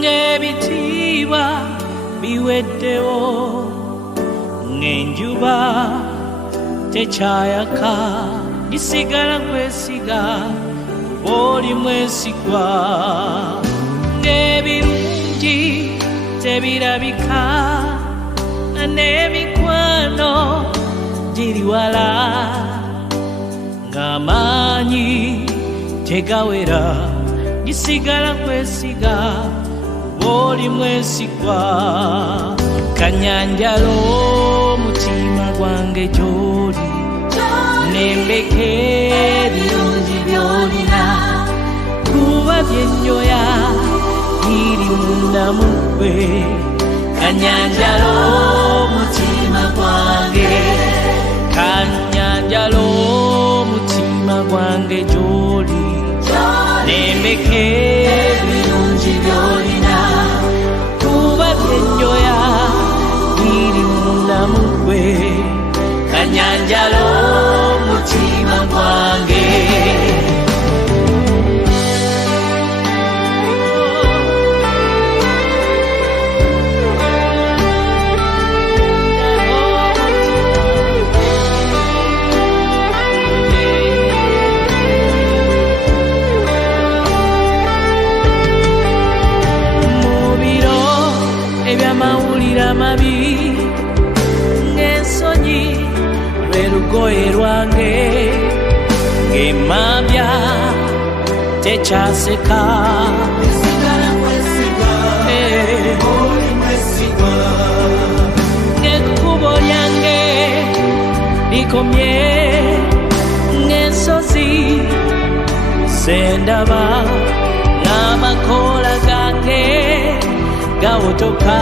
N'ebitiibwa biweddewo, n'enjuba tekyayaka, ndisigala kwesiga oli mwesigwa. N'ebirungi tebirabika, n'emikwano giri wala, ng'amaanyi tegawera, ndisigala kwesiga oli mwesigwa. Kanyanjalo mutima gwange gy'oli, nembeka ebirungi by'olina, kuba byenjoya biri munda mu ggwe. Kanyanjalo mutima gwange, kanyanjalo mutima gwange gy'oli, nembeka ebirungi by'olina, kuba byenjoya biri munda mu ggwe. Kanyanjalo mutima gwange. Ebyamawulire amabi n'ensonyi lwe lugoye lwange, ng'emmambya tekyaseka. Ng'ekkubo lyange likomye, ng'ensozi sendaba, n'amakoola gange gawotoka.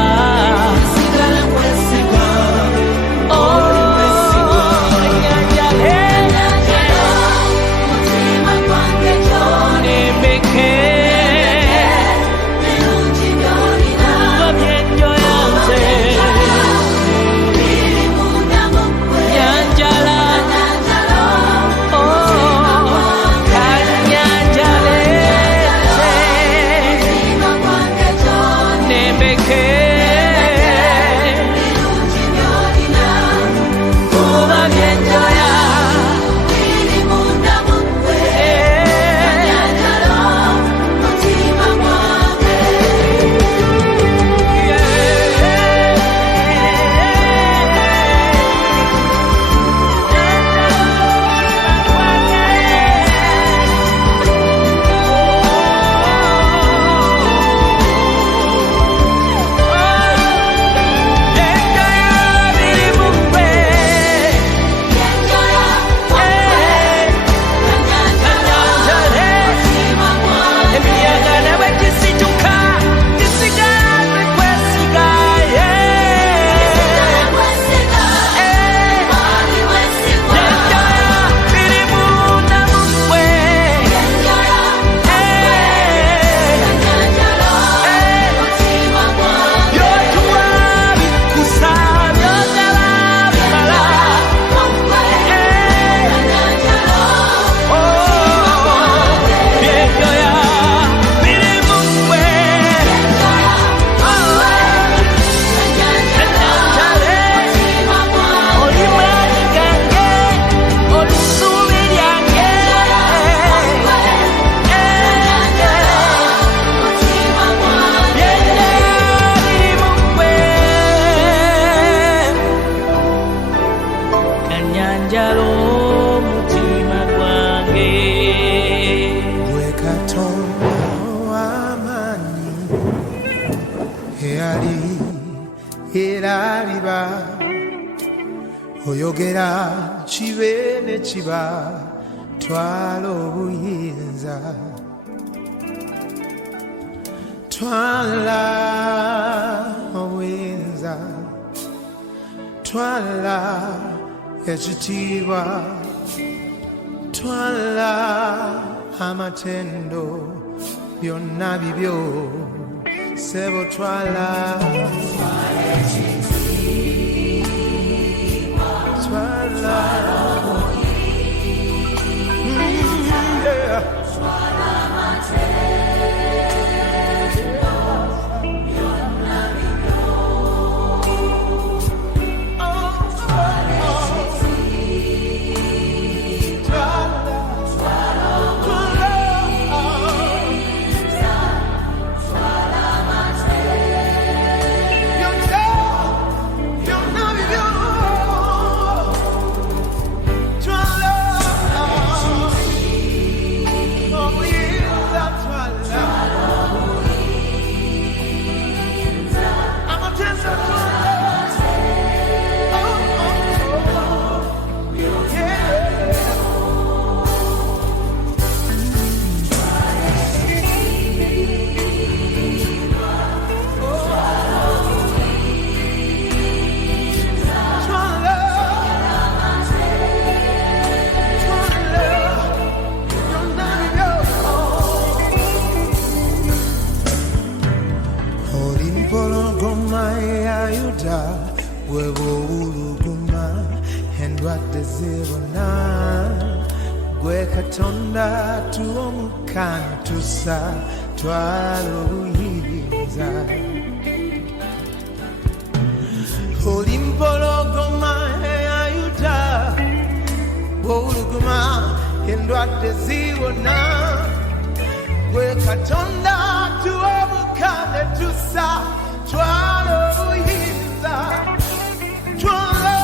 oyogera kibe ne kiba twala obuyinza twala obuyinza twala ekitiibwa twala amatendo byonna bibyo sebo twala Olimpologoma eyayuda bwebw'obuluguma endwadde zibona gwe Katonda tuwa omukana tusa twala obuyinza Olimpologoma eyayuda bw'obuluguma endwadde zibona gwe Katonda tuwa omukana tusa twala obuyinza twala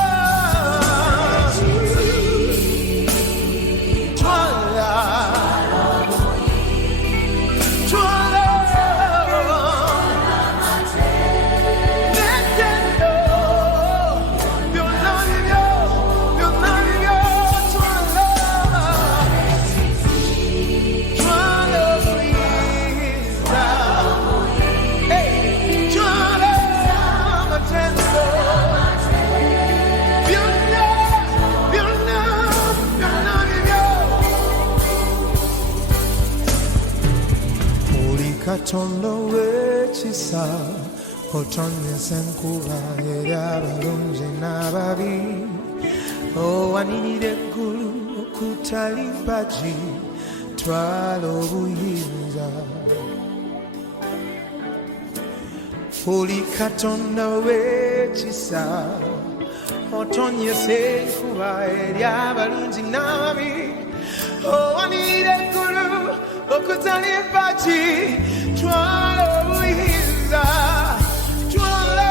Katonda w'ekisa otonyesa enkuba eri abalungi n'ababi owanirira eggulu okutali mpagi twala obuyinza oli Katonda w'ekisa otonyesa enkuba eri abalungi n'ababi owanirira eggulu okutali mpagi twala obuyinza twala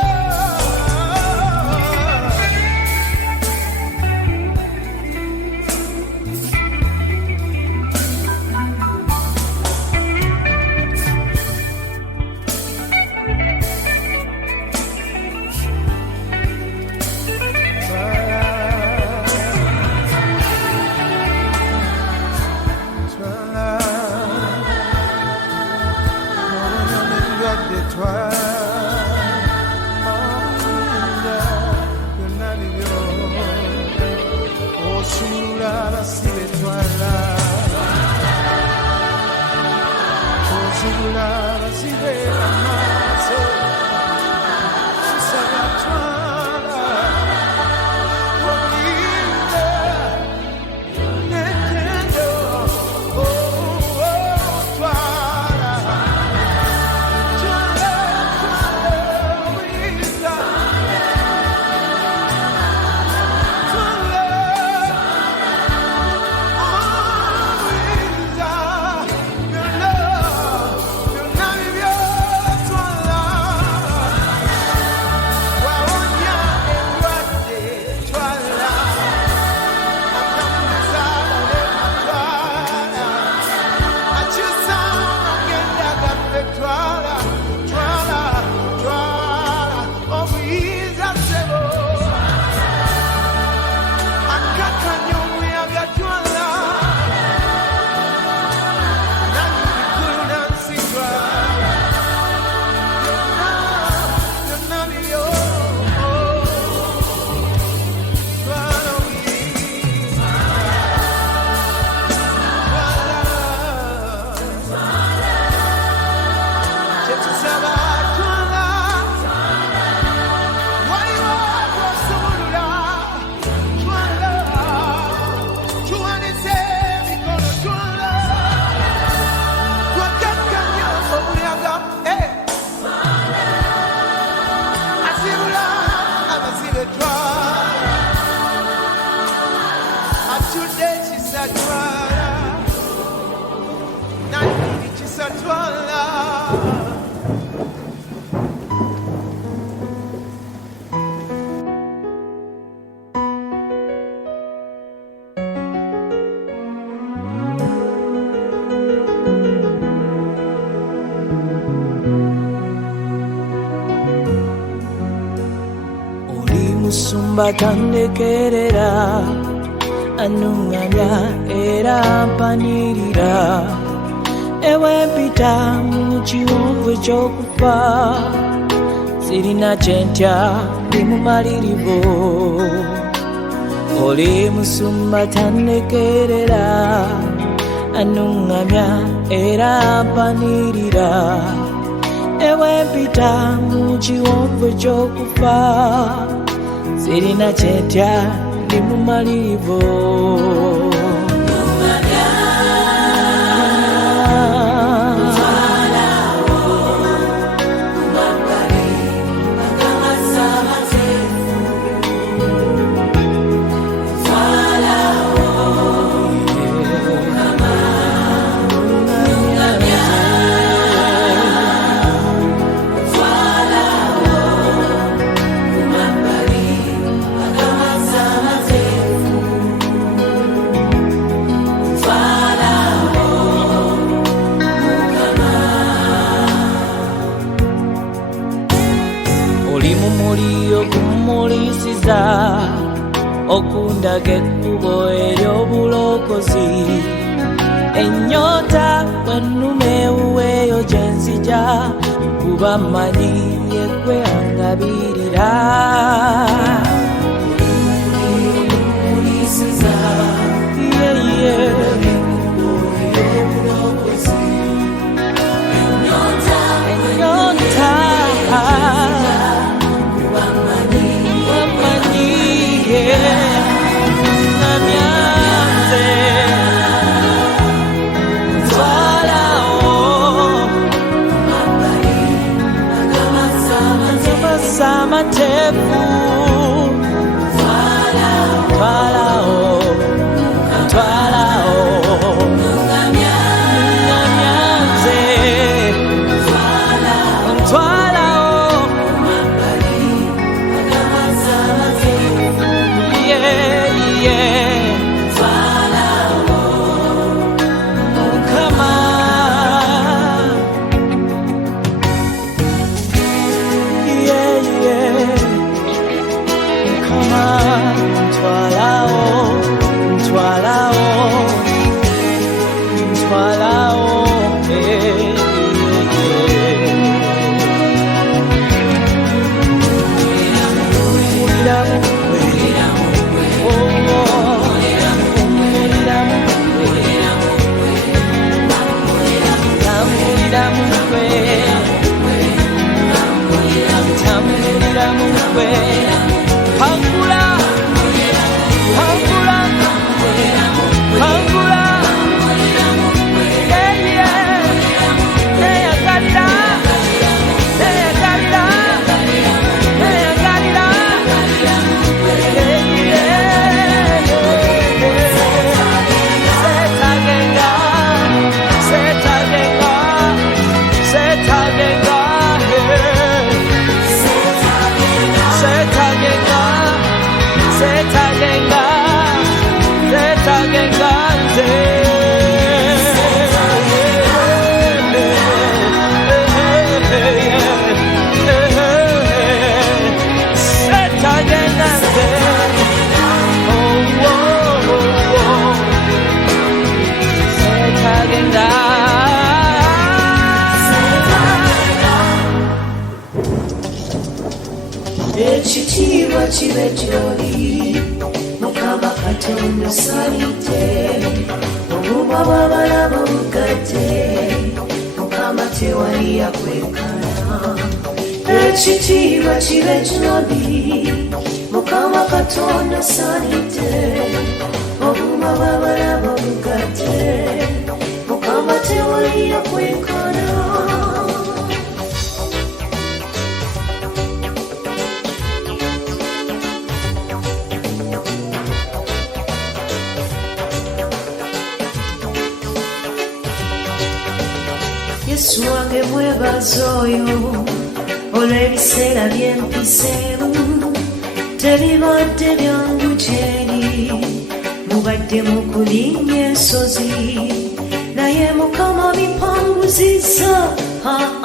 Batandekerera anungamya era mpanirira ewe mpita mu kiwonvu ky'okufa sirina kyentya ndi mumalirivu oli musumba tandekerera anungamya era mpanirira ewe mpita mu kiwonvu ky'okufa sirina kyentya ndi mumalirivu okundaga ekkubo ery'obulokozi ennyota bwennuma ewuweeyo gye nzija kuba mmanyi yeggwe angabirira Ekitibwa kibe gy'oli Mukama Katonda salite obubwa bw'abalaba bugadde Mukama tewali yakwekana Ekitibwa kibe gy'oli Mukama Katonda salite obubwa bw'abalaba bugadde Mukama tewali yakwekana Yesu wange mwebaza oyo olw'ebiseera by'empiseemu tebibadde byangu gy'eri mubadde mu kulinnya ensozi naye Mukama bimpanguzizza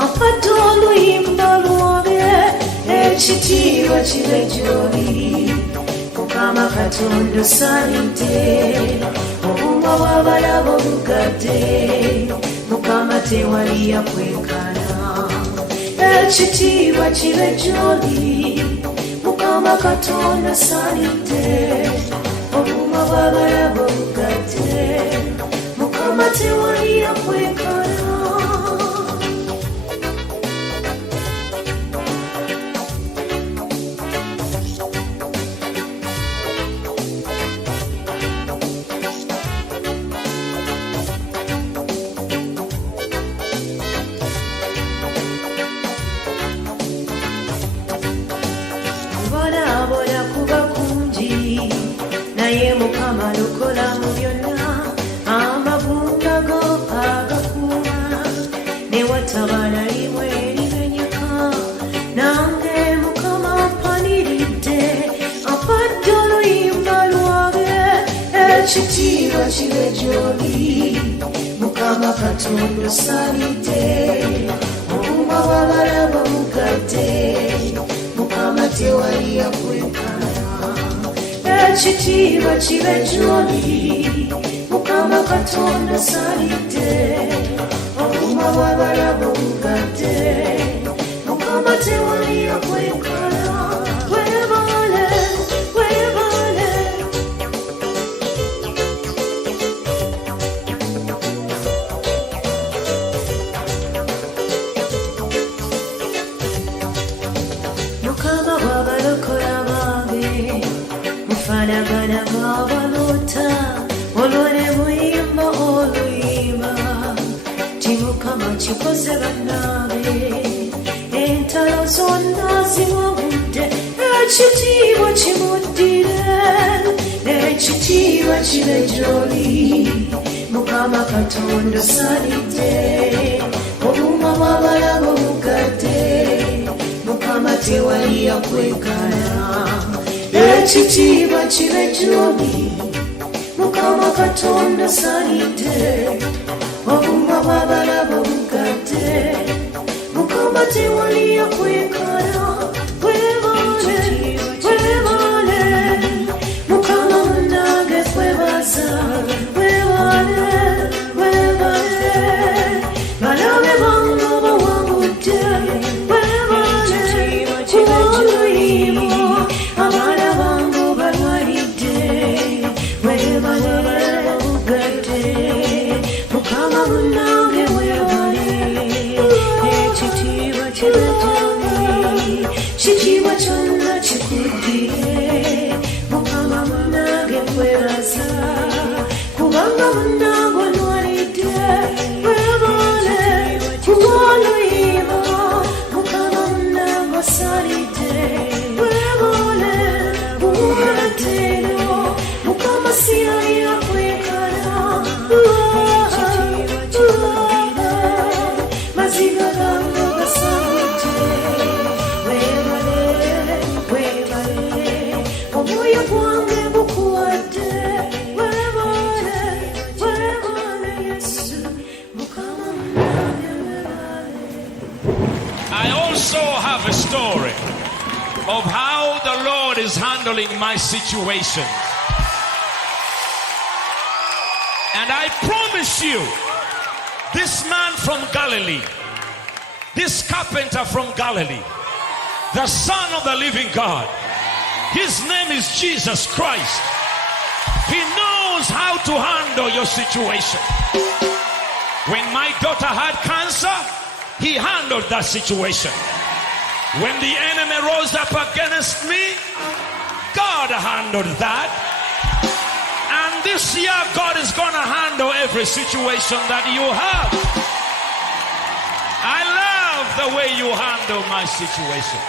ampadde oluyimba lwabye ekitiibwa kibe gy'oli Mukama Katonda osalidde obumwa bw'abalaba obugadde Mukama tewali yakwekana ekitiibwa kibe gy'oli Mukama Katonda salidde obumwa bw'abalaba obugadde Mukama tewali yakwekana amalokola mu byonna amabunga go agakuuma ne watabala limwe erimenyeka nange mukama mpaniridde apadde oluyimba lwange ekitiibwa kibe gy'oli mukama katonda osaanidde obuma bw'abalaba bugadde mukama tewali yakwenkana ekitiibwa kibe gy'oli mukama katonda osaanidde obuma bw'abalaba bugadde mukama tewali yakwenkana weebale weebale mukama bw'abalokola bange mufaanagana bw'abaloota olwo ne muyimba oluyimba ti mukama kikoze bannaabe entalo zonna ziwabudde ekitiibwa kimuddire ekitiibwa kibe gy'oli mukama katonda osaanidde obuma bw'abalaba obugadde mukama tewali yakwenkana ekitiibwa kibe gy'oli mukama katonda osaanidde obuma bw'abalaba obugadde mukama tewali yakwenkana weebale weebale mukama munnange kwebaza weebale weebale balabe bange bawangudde weebale kuoluyimba abaana bange balwalidde weebale bugadde mukama munnange weebale ekitiibwa kibe gy'oli kitiibwa kyonna kikuddire mukama munnange kwebaza kubanga munnange onwalidde weebale kuoluyimba mukama munnange osaanidde weebale bugaddeero mukama siyali yakwenkana maziga gange gasaanidde weebale weebale omwoyo gwange bukuwadde weebale weebale yesu mukama munnange weebale. I also have a story of how the Lord is handling my situation. And I promise you, this man from Galilee, this carpenter from Galilee, the Son of the living God, his name is Jesus Christ. He knows how to handle your situation. When my daughter had cancer, he handled that situation. When the enemy rose up against me, God handled that. And this year, God is going to handle every situation that you have. I love the way you handle my situation.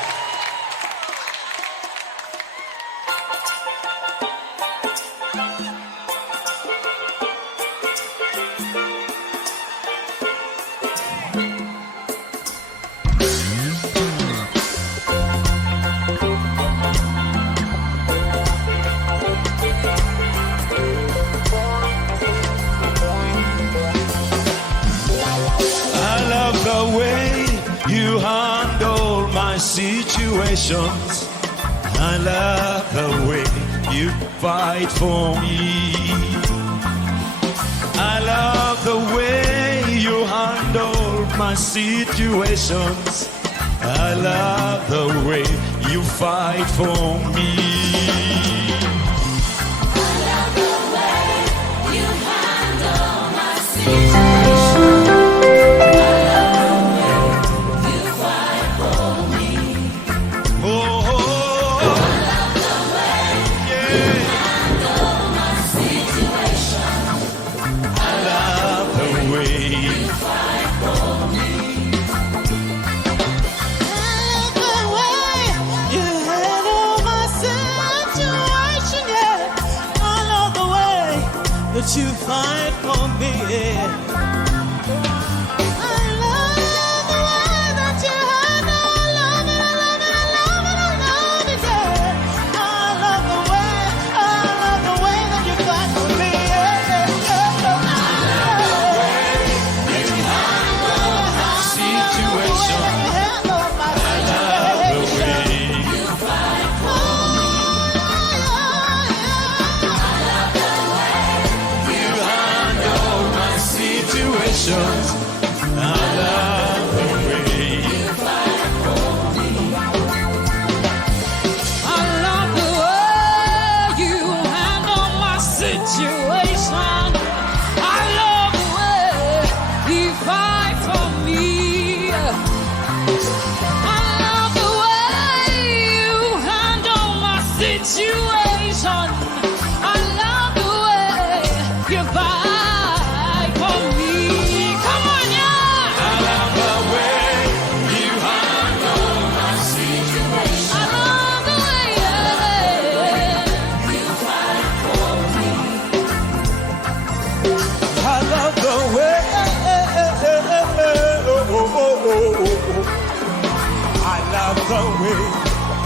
Situations. I love the way you fight for me. I love the way you handle my situations. I love the way you fight for me. I love the way you handle my situations. You handle my situation, yeah. I love the way would you fight for me?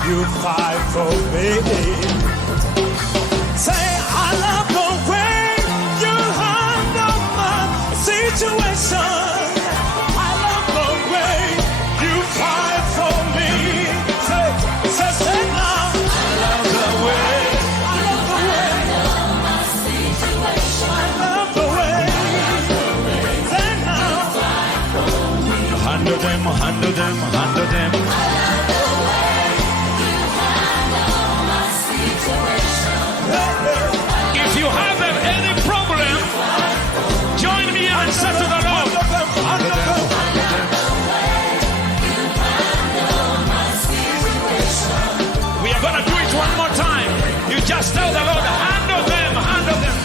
You fight for me. Say, I love the way you handle my situation. I love the way you fight for me. Say now. I love the way. I love the way. My situation. I love the way. Say now. Handle them, handle them, handle them. If you have any problem, join me and say to the Lord. We are going to do it one more time. You just tell the Lord, handle them, handle them.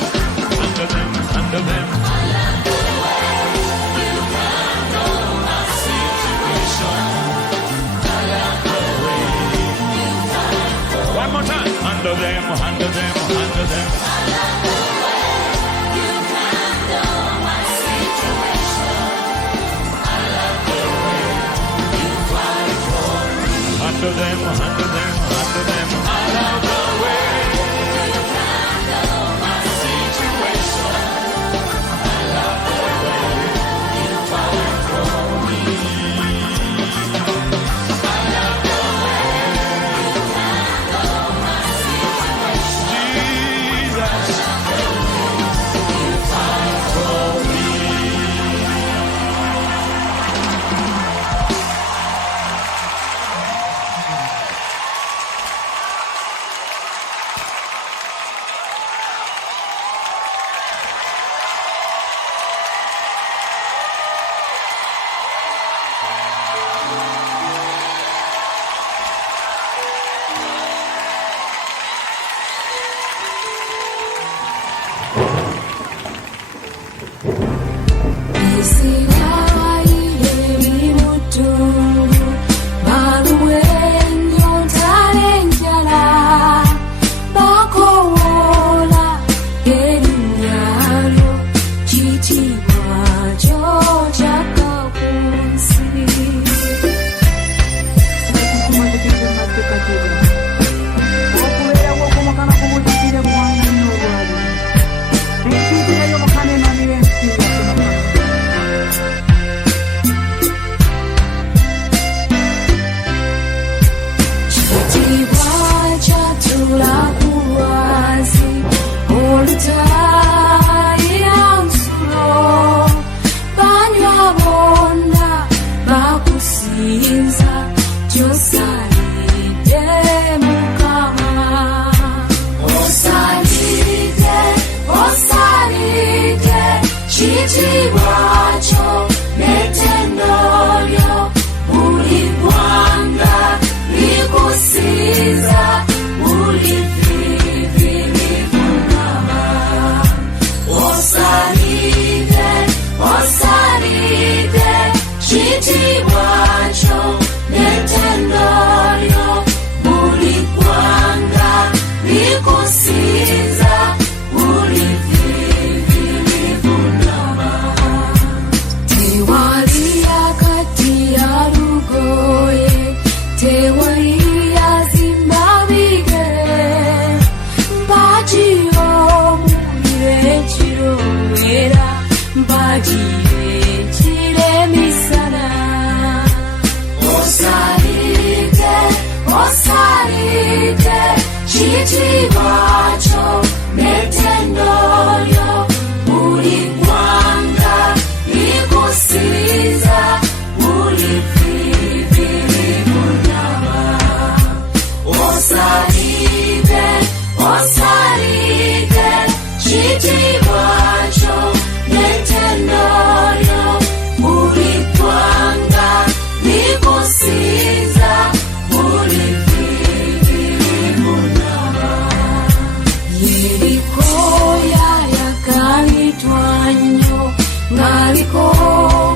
Handle them, handle them. One more time. Handle them, handle them, handle them. I love the way you handle my situation. I love the way you fight for me. Handle them, handle them, handle them. I love the way you handle my situation. I love the way you fight for me. I love the way you handle my situation. Jesus, you fight for me. Ekitibwa Gospel, Nintendo. ekitibwa kyo n'ettendo lyo buli ggwanga likusinza buli vvivi likunaba osalide osalide ekitibwa kyo n'ettendo lyo buli ggwanga likusinza buli vvivi likunaba yeriko yayagalitwa nnyo ng'aliko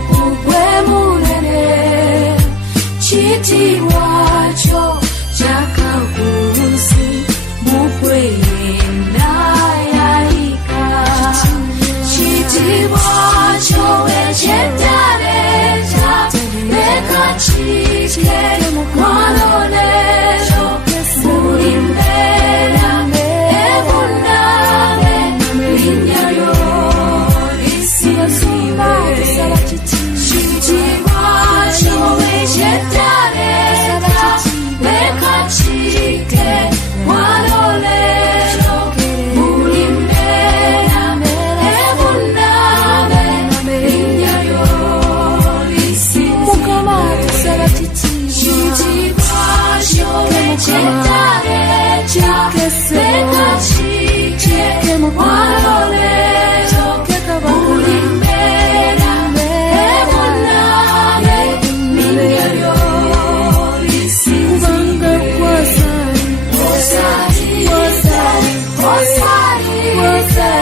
bbugwe munene ekitibwa kyo kyakaguzi mu kweyenda yayika ekitibwa kyo ekyeddaleeta leka kiike mukwano leero buli mbeera ebunnabe linnya lyo lisingibwe ekitibwa kyo ekyeddaleeta leka kiike mukwano leero buli mbeera ebunnabe linnya lyo lisingibwe ekitibwa kyo ekyeddaleeta leka kiike mukwano leero buli mbeera ebunnabe linnya lyo lisingibwe osalide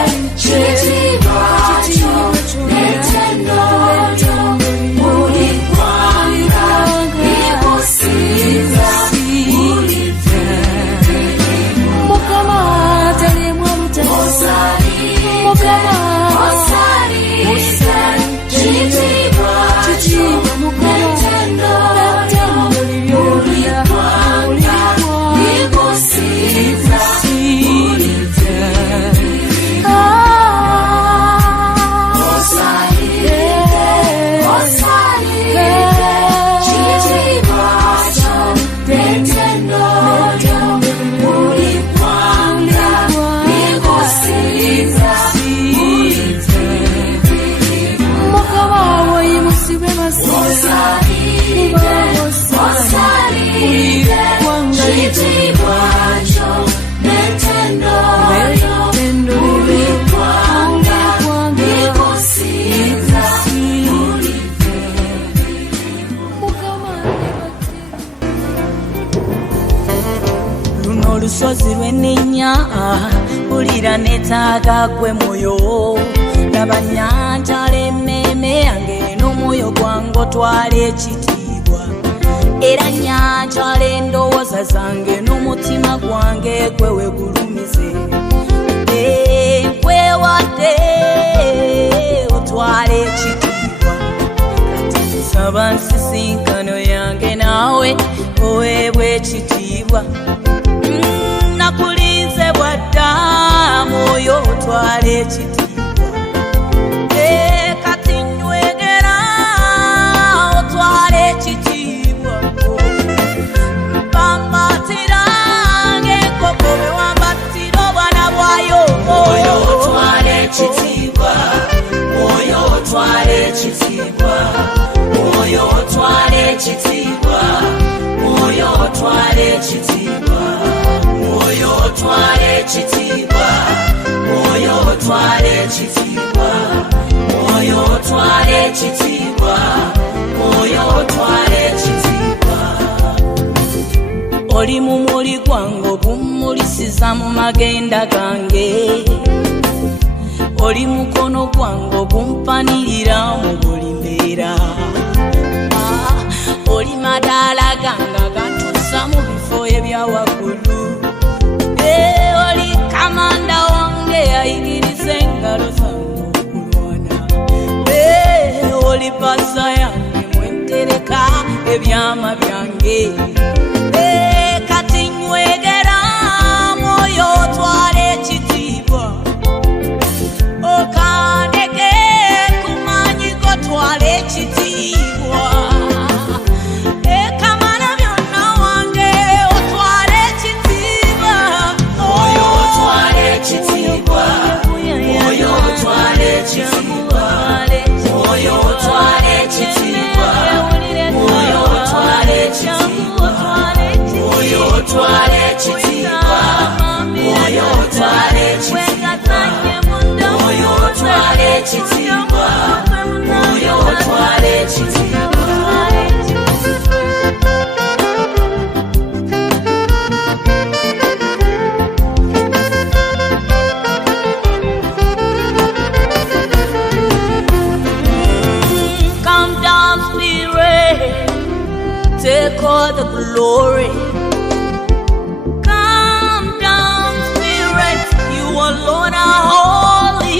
ekitibwa kyo n'ettendo lyo buli ggwanga likusinza buli vvivi mukama talimu osalide ekitibwa kyo n'ettendo lyo buli ggwanga likusinza buli vvivi osalide ekitibwa kyo n'ettendo lyo buli ggwanga likusinza buli vvivi mukama woyimusibwe osalide ekitibwa kyo n'ettendo lyo buli ggwanga likusinza buli vvivi luno olusozi lw'enenya bulira netaaga gwe moyo laba nnyanja l'emmeeme yange n'omwoyo gwange otwala ekitiibwa era nnyanja l'endowooza zange n'omutima gwange gwe wegulumize nkwewadde otwala ekitiibwa kati nsaba nsisinkano yange naawe oweebwa ekitiibwa nakulinze bwadda mwoyo otwala ekitiibwa kati nywegera otwala ekitiibwa mpambatira ng'enkoko bwe wambattira obwana bwayo mwoyo otwala ekitiibwa mwoyo otwala ekitiibwa mwoyo otwala ekitiibwa mwoyo otwala ekitiibwa mwoyo otwala ekitiibwa mwoyo otwala ekitiibwa mwoyo otwala ekitiibwa mwoyo otwala ekitiibwa oli mumuli gwange ogummulisiza mu magenda gange oli mukono gwange ogumpanirira mu buli mbeera oli madaala gange gantuusa mu bifo ebyawaggulu oli kamanda wange yayigiriza engalo zange okulwana oli pasa yange mwentereka ebyama byange kati nywegera mwoyo otwala ekitiibwa okandeke kumanyi gotwala ekitiibwa ekamala byonna wange otwala ekitiibwa take all the glory. Come down, Spirit, you alone are holy.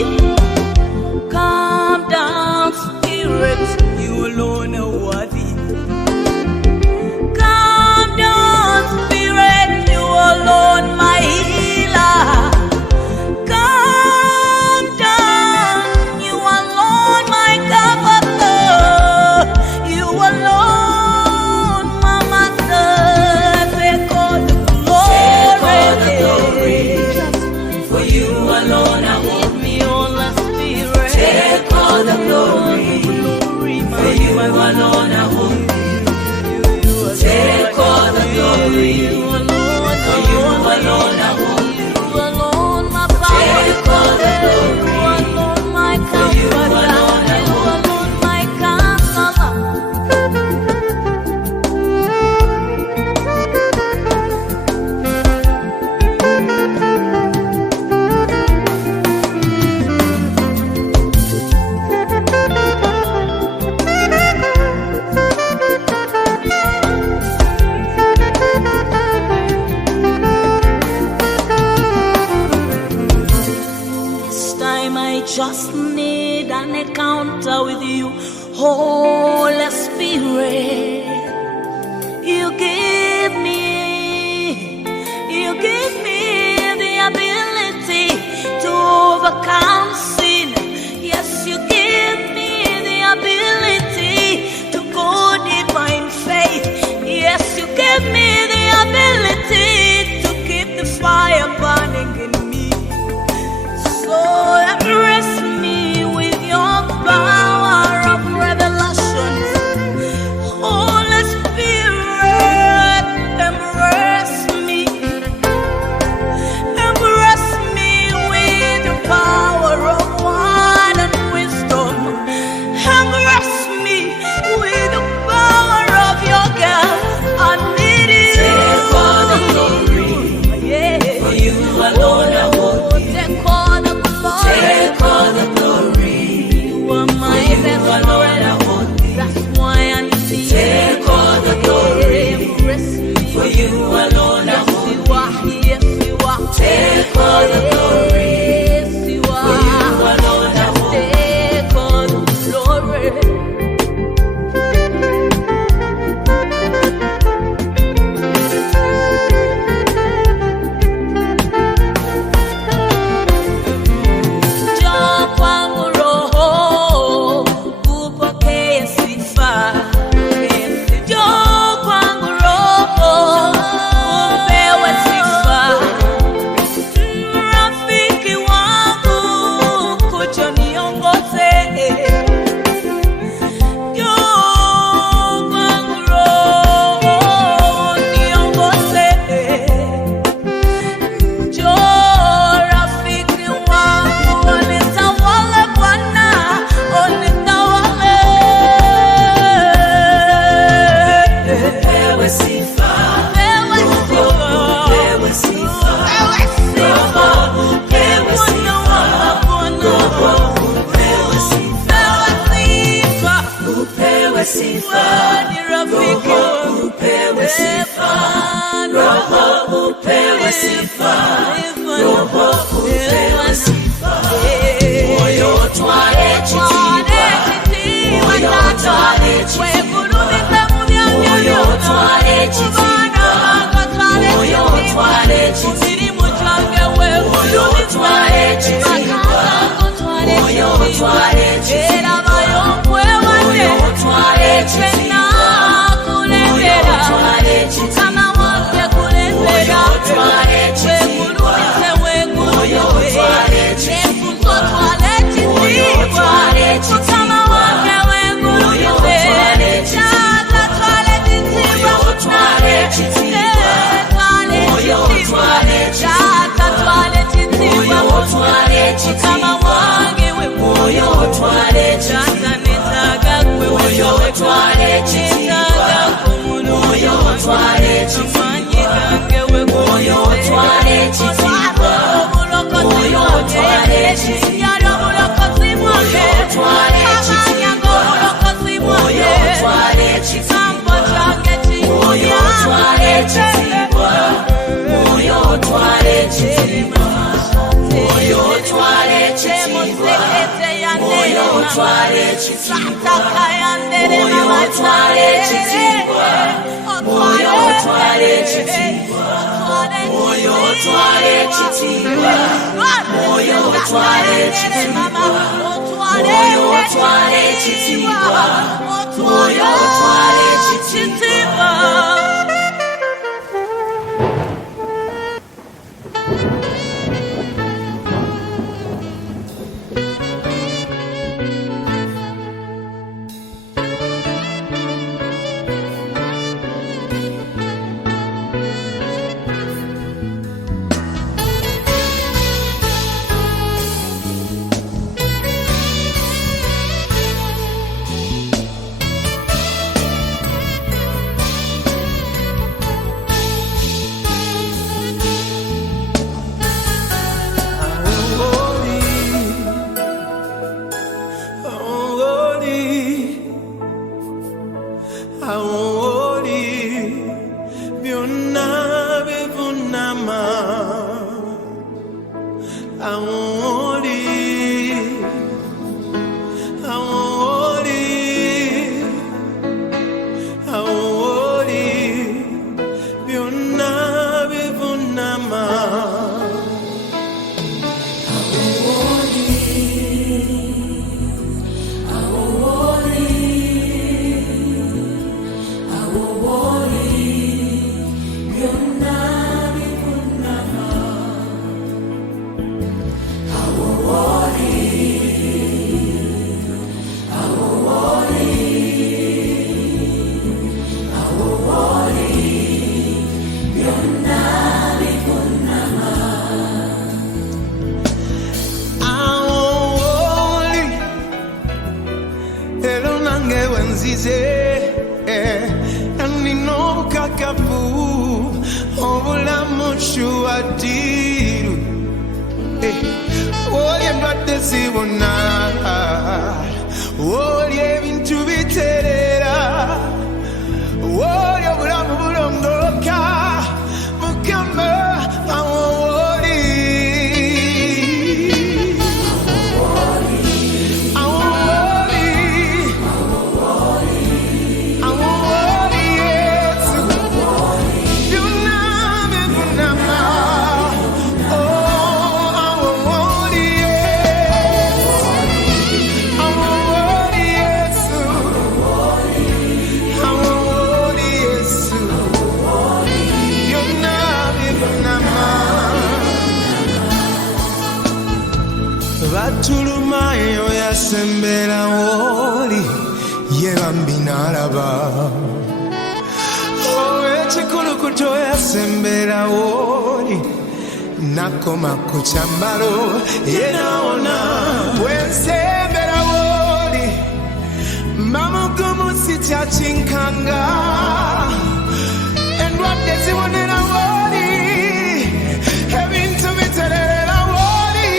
Come down, Spirit, you alone are worthy. Come down, Spirit, you alone my healer. Come down, you alone my comforter. You alone my master. Take all the glory. For you alone are otwala ekitiibwa Mwoyo otwala ekitiibwa Mwoyo otwala ekitiibwa Mwoyo otwala ekitiibwa Mwoyo otwala ekitiibwa Mwoyo otwala ekitiibwa Mwoyo otwala ekitiibwa Batulumayo yasembera woli yebambi n'alaba ow'ekikulukuto yasembera woli nakoma ku kyambalo yenaona bwensembera woli mamugumu sikyakinkanga endwadde zibonera woli ebintu biterera woli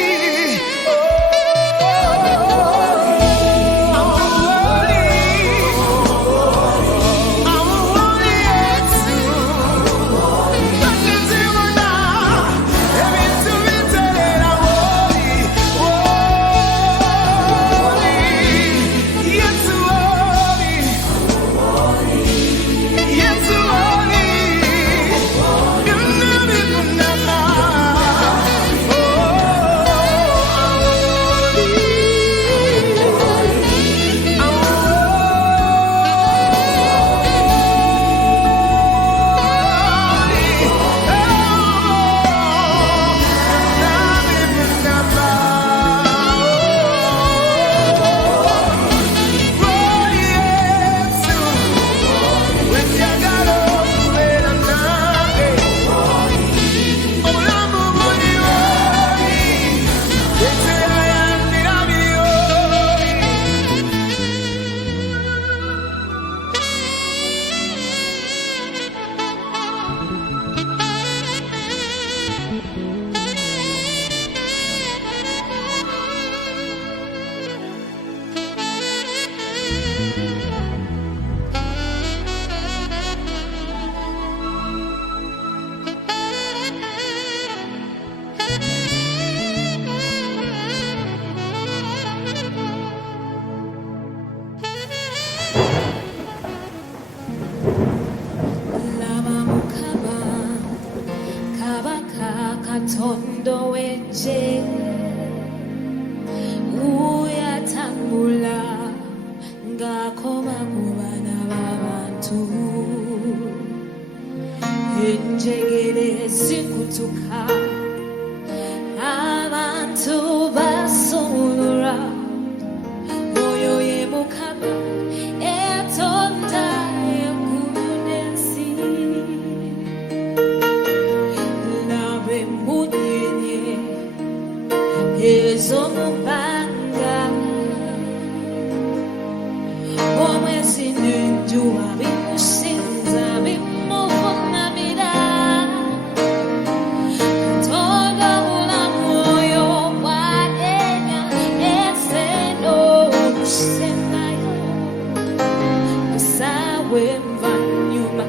enjegere zikutuka abantu basoolora oyo ye Mukama eyatonda eggulu n'ensi laba emmunyeenye ez'omubbanga omwezi n'enjuba bimusinza bimuvuunamira Katonda obulamu oyo bw'ateenya ensi n'okusembayo kusaawa envannyuma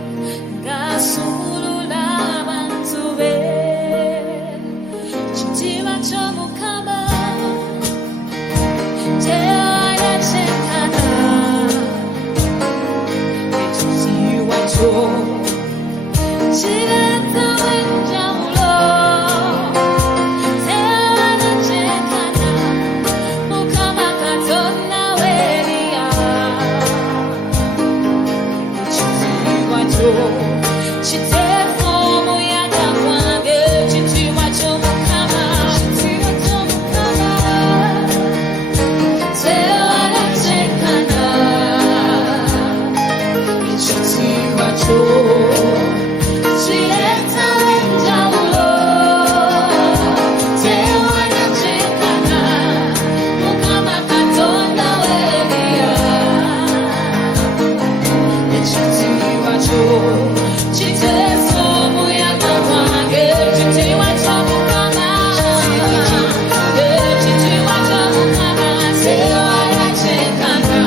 ng'asumulula abantu be ekitiibwa ky'Omukama tewalekekana ekitiibwa kyo kireetawo enjawulo tewalekekana Mukama Katonda w'eriya ekitiibwa kyo kiteefu omuyaga gwange ekitiibwa ky'Omukama ekitiibwa ky'Omukama tewalekekana ekitiibwa kyo kireetawo enjawulo tewalekekana Mukama Katonda w'eriya ekitiibwa kyo kiteefu omuyaga gwange ekitiibwa ky'Omukama ekitiibwa ky'Omukama tewalekekana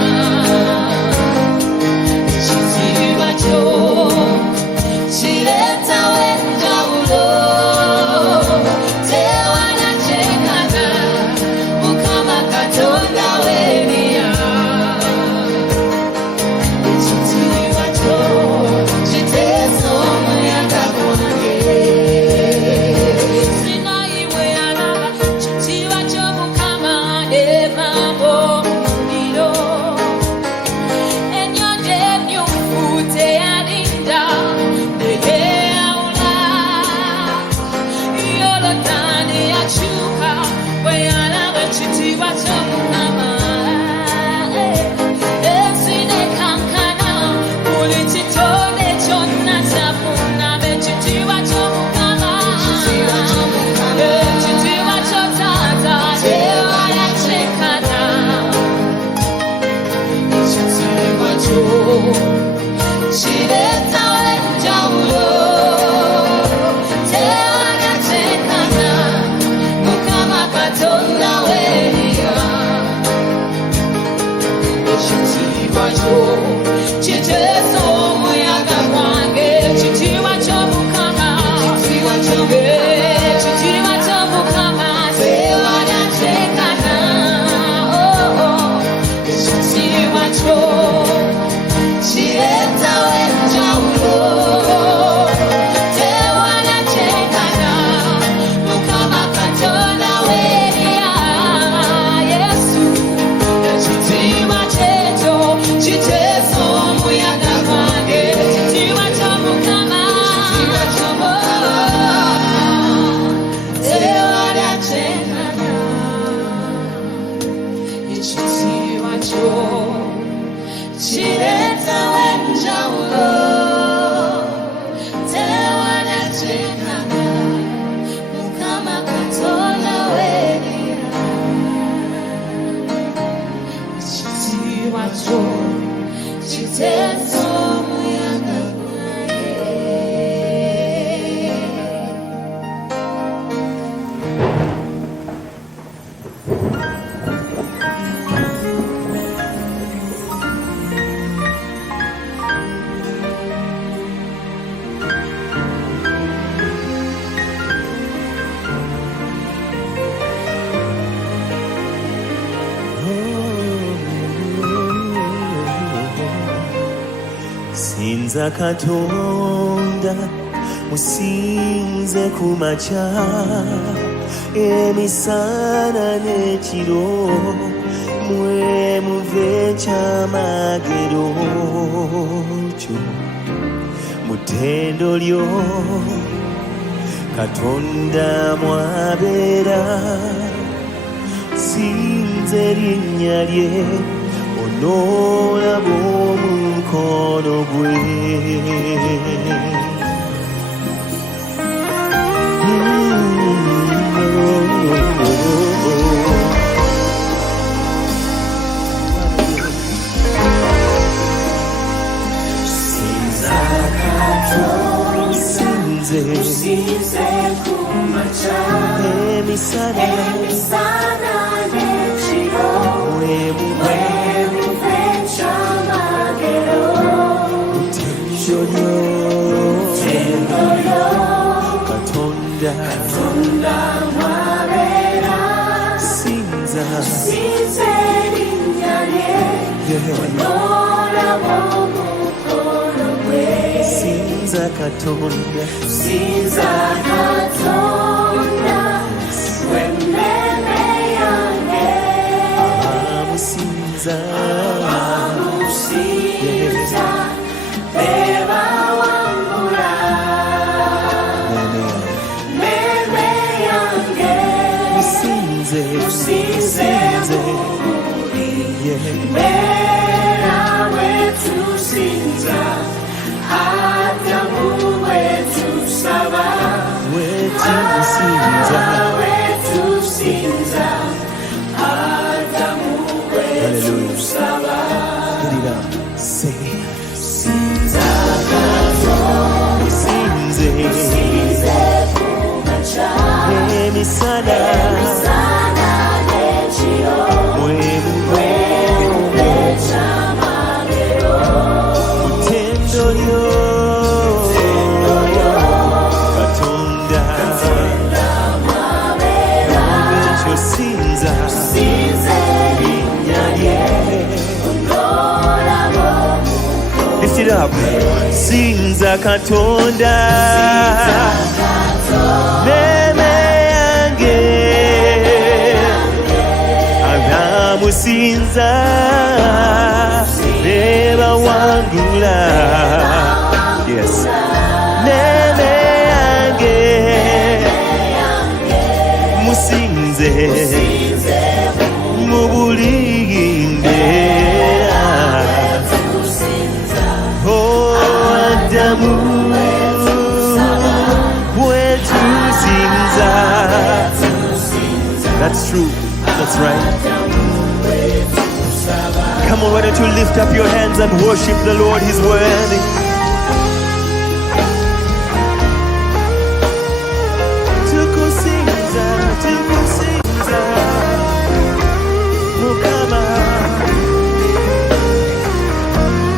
ekitiibwa kyo kireetawo enjawulo tewalekekana Mukama Katonda w'eriya ekitiibwa kyo kiteefu omuyaga gwange Sinayi bwe yalaba ekitiibwa ky'Omukama n'evaamu omuliro ennyanja emyufu teyalinda neyeeyawula Yolodani yakyuka bwe yalaba ekitiibwa ky'Omukama ensi n'ekankana buli kitonde kyonna kyavuunama ekitiibwa ky'Omukama ekitiibwa kyo Taata tewalekekana ekitiibwa kyo kireetawo enjawulo tewalekekana Mukama Katonda w'eriya ekitiibwa kyo kiteefu omuyaga gwange ekitiibwa ky'Omukama ekitiibwa ky'Omukama tewalekekana ekitiibwa kyo kireetawo enjawulo tewalekekana Mukama Katonda w'eriya Yesu ekitiibwa kyekyo kiteefu omuyaga gwange ekitiibwa ky'Omukama tewalekekana ekitiibwa kyo kireetawo enjawulo tewalekekana Mukama Katonda w'eriya ekitiibwa kyo kiteefu omuyaga gwange Sinza Katonda musinze ku makya emisana n'ekiro mwe muve ekyamagero kyo mutendo lyo Katonda mwabera sinze linnya lye onoolaba omukono gwe Usize kumacha emisana nechiro wemuvecha magero utendo Katonda mwabera sinze linnya lye onoolaba omukono gwe sinze Katonda wemmeme yange amusinza beba wambula meme yange sinze mera wetusinza Adamu wetusaba wetusinza Adamu wetusaba sinza usize kumacha emisana nechiro wemuvecha magero utendo lyo Katonda mwabera sinza linnya lye onoolaba lift it up sinza Katonda meme yange anamusinza beba wangula yes meme yange musinze mu bulinde oh Adamu wetusinza that's true that's right come on, why don't you lift up your hands and worship the Lord? He's worthy. Tukusinza Mukama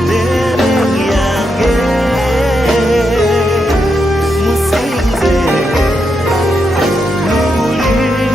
meme yange musinze mubuli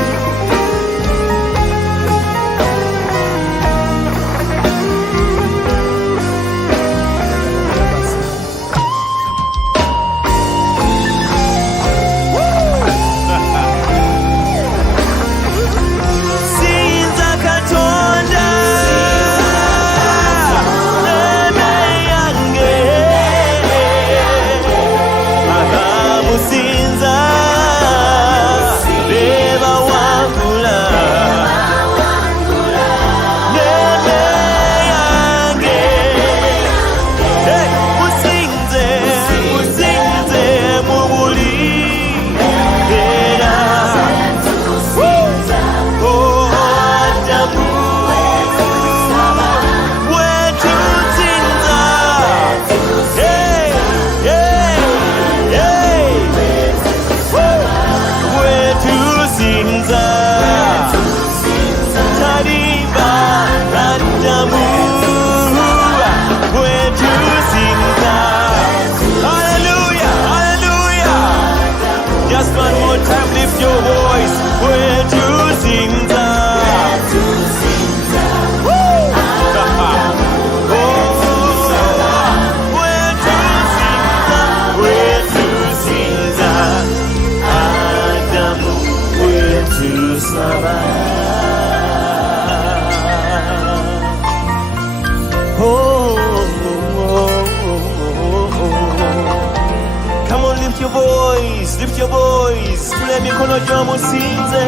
voice, lift your voice. Tule mikono juu musinze.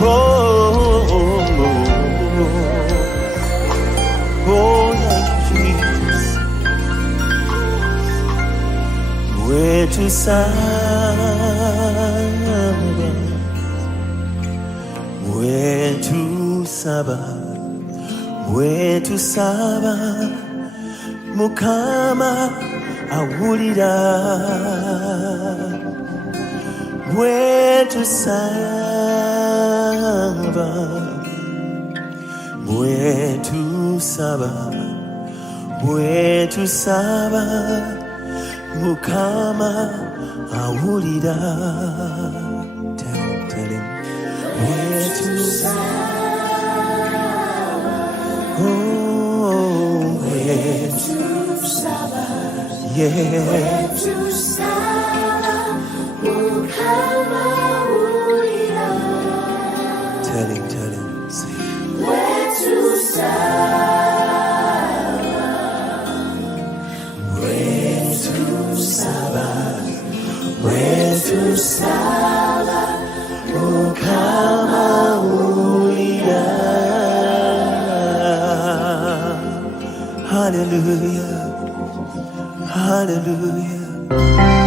Oh, oh, oh, oh. Oh, thank you, Jesus. Wetu saba, wetu saba, wetu saba, Mukama awulira. Wetu saba, wetu saba, wetu saba, Mukama awulira. Tell him. Wetu saba, oh, wetu saba, yeah. Wetu saba, Mukama awulira. Tell him, say. Wetu saba, wetu saba, wetu saba, Mukama awulira. Hallelujah, hallelujah.